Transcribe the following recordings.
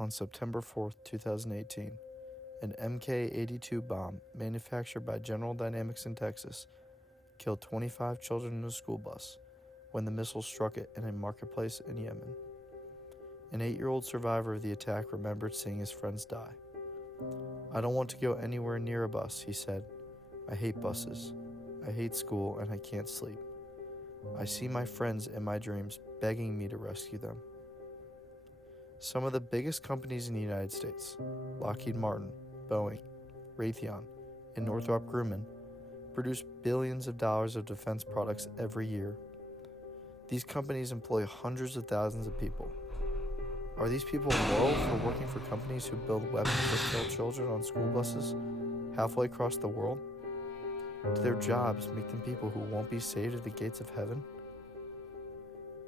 on September 4th, 2018, an Mk-82 bomb manufactured by General Dynamics in Texas killed 25 children in a school bus when the missile struck it in a marketplace in Yemen. An 8-year-old survivor of the attack remembered seeing his friends die. "I don't want to go anywhere near a bus," he said. "I hate buses. I hate school, and I can't sleep. I see my friends in my dreams begging me to rescue them." Some of the biggest companies in the United States, Lockheed Martin, Boeing, Raytheon, and Northrop Grumman, produce billions of dollars of defense products every year. These companies employ hundreds of thousands of people. Are these people moral for working for companies who build weapons that kill children on school buses halfway across the world? Do their jobs make them people who won't be saved at the gates of heaven?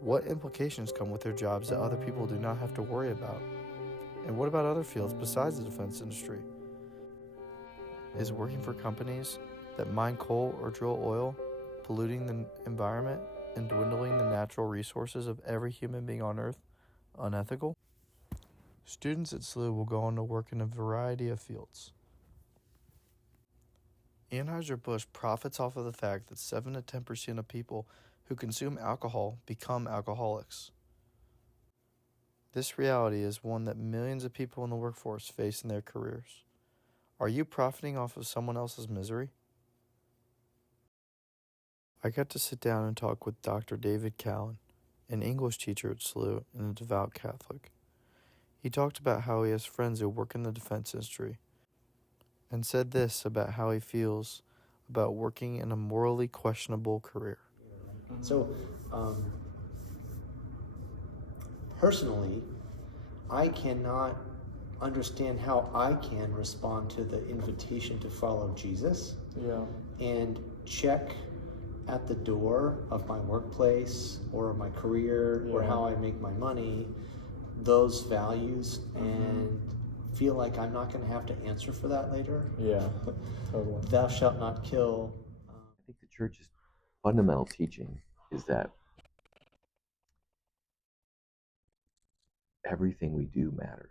What implications come with their jobs that other people do not have to worry about? And what about other fields besides the defense industry? Is working for companies that mine coal or drill oil polluting the environment and dwindling the natural resources of every human being on Earth unethical? Students at SLU will go on to work in a variety of fields. Anheuser-Busch profits off of the fact that 7 to 10% of people who consume alcohol become alcoholics. This reality is one that millions of people in the workforce face in their careers. Are you profiting off of someone else's misery? I got to sit down and talk with Dr. David Callan, an English teacher at SLU and a devout Catholic. He talked about how he has friends who work in the defense industry and said this about how he feels about working in a morally questionable career. So, personally, I cannot understand how I can respond to the invitation to follow Jesus and check at the door of my workplace or my career or how I make my money those values and feel like I'm not going to have to answer for that later. Yeah, totally. Thou shalt not kill. I think the church's fundamental teaching is that everything we do matters,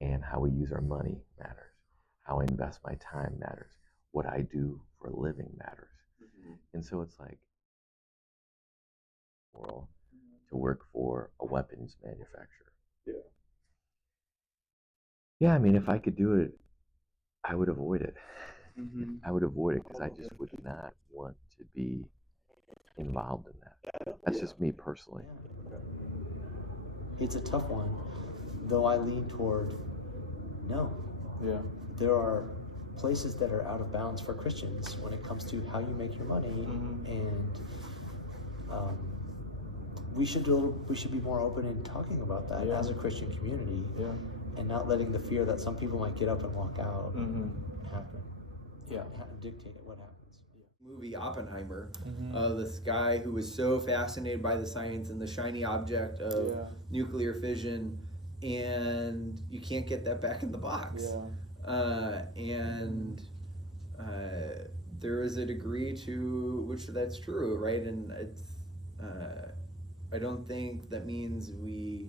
and how we use our money matters, how I invest my time matters, what I do for a living matters. And so it's like, moral to work for a weapons manufacturer. Yeah, I mean, if I could do it, I would avoid it. I would avoid it because I just would not want to be involved in that. That's just me personally. It's a tough one, though I lean toward no. Yeah. There are places that are out of bounds for Christians when it comes to how you make your money, and we should be more open in talking about that as a Christian community, and not letting the fear that some people might get up and walk out happen. Dictate what happens. Movie Oppenheimer, this guy who was so fascinated by the science and the shiny object of nuclear fission, and you can't get that back in the box. And there is a degree to which that's true, right? And it's I don't think that means we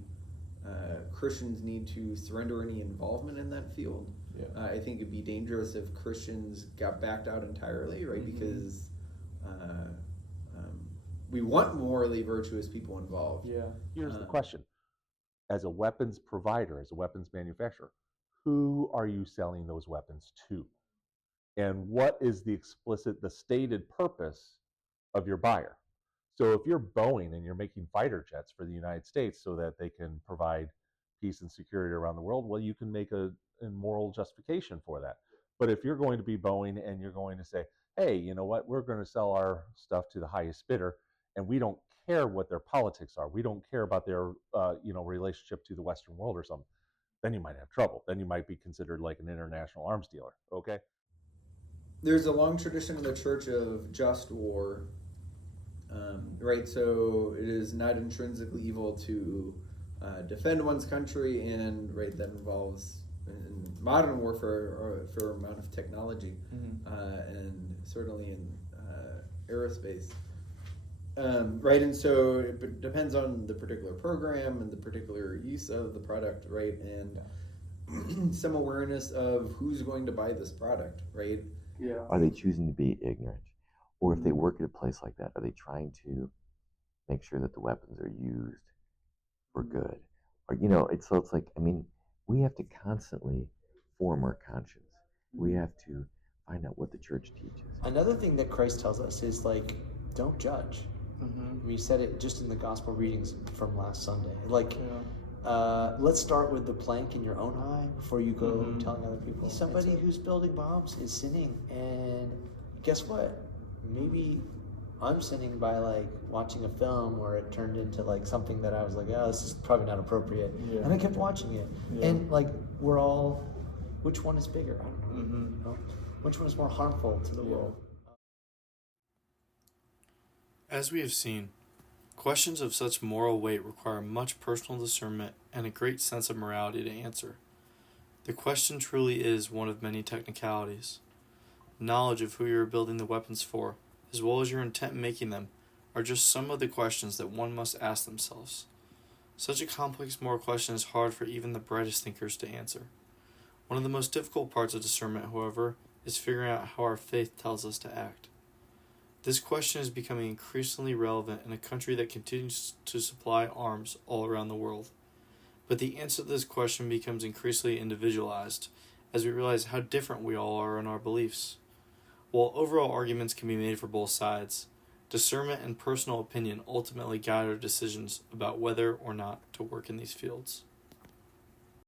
Christians need to surrender any involvement in that field. I think it'd be dangerous if Christians got backed out entirely, right? Because we want morally virtuous people involved. Here's the question. As a weapons provider, as a weapons manufacturer, who are you selling those weapons to? And what is the stated purpose of your buyer? So if you're Boeing and you're making fighter jets for the United States so that they can provide peace and security around the world, well, you can make a moral justification for that. But if you're going to be Boeing and you're going to say, hey, you know what, we're going to sell our stuff to the highest bidder, and we don't care what their politics are, we don't care about their relationship to the Western world or something, then you might have trouble. Then you might be considered like an international arms dealer. Okay. There's a long tradition in the church of just war, right? So it is not intrinsically evil to defend one's country, and right, that involves in modern warfare a fair amount of technology, and certainly in aerospace. Right, and so it depends on the particular program and the particular use of the product, right, and some awareness of who's going to buy this product, right? Yeah. Are they choosing to be ignorant? Or if they work at a place like that, are they trying to make sure that the weapons are used for good? Or, it's like, I mean, we have to constantly form our conscience. We have to find out what the church teaches. Another thing that Christ tells us is like, don't judge. We said it just in the gospel readings from last Sunday. Like, let's start with the plank in your own eye before you go telling other people. Somebody who's building bombs is sinning, and guess what? Maybe I'm sinning by like watching a film where it turned into like something that I was like, oh, this is probably not appropriate, and I kept watching it, and like we're all, which one is bigger? I don't know. You know? Which one is more harmful to the world? As we have seen, questions of such moral weight require much personal discernment and a great sense of morality to answer. The question truly is one of many technicalities. Knowledge of who you are building the weapons for, as well as your intent in making them, are just some of the questions that one must ask themselves. Such a complex moral question is hard for even the brightest thinkers to answer. One of the most difficult parts of discernment, however, is figuring out how our faith tells us to act. This question is becoming increasingly relevant in a country that continues to supply arms all around the world. But the answer to this question becomes increasingly individualized as we realize how different we all are in our beliefs. While overall arguments can be made for both sides, discernment and personal opinion ultimately guide our decisions about whether or not to work in these fields.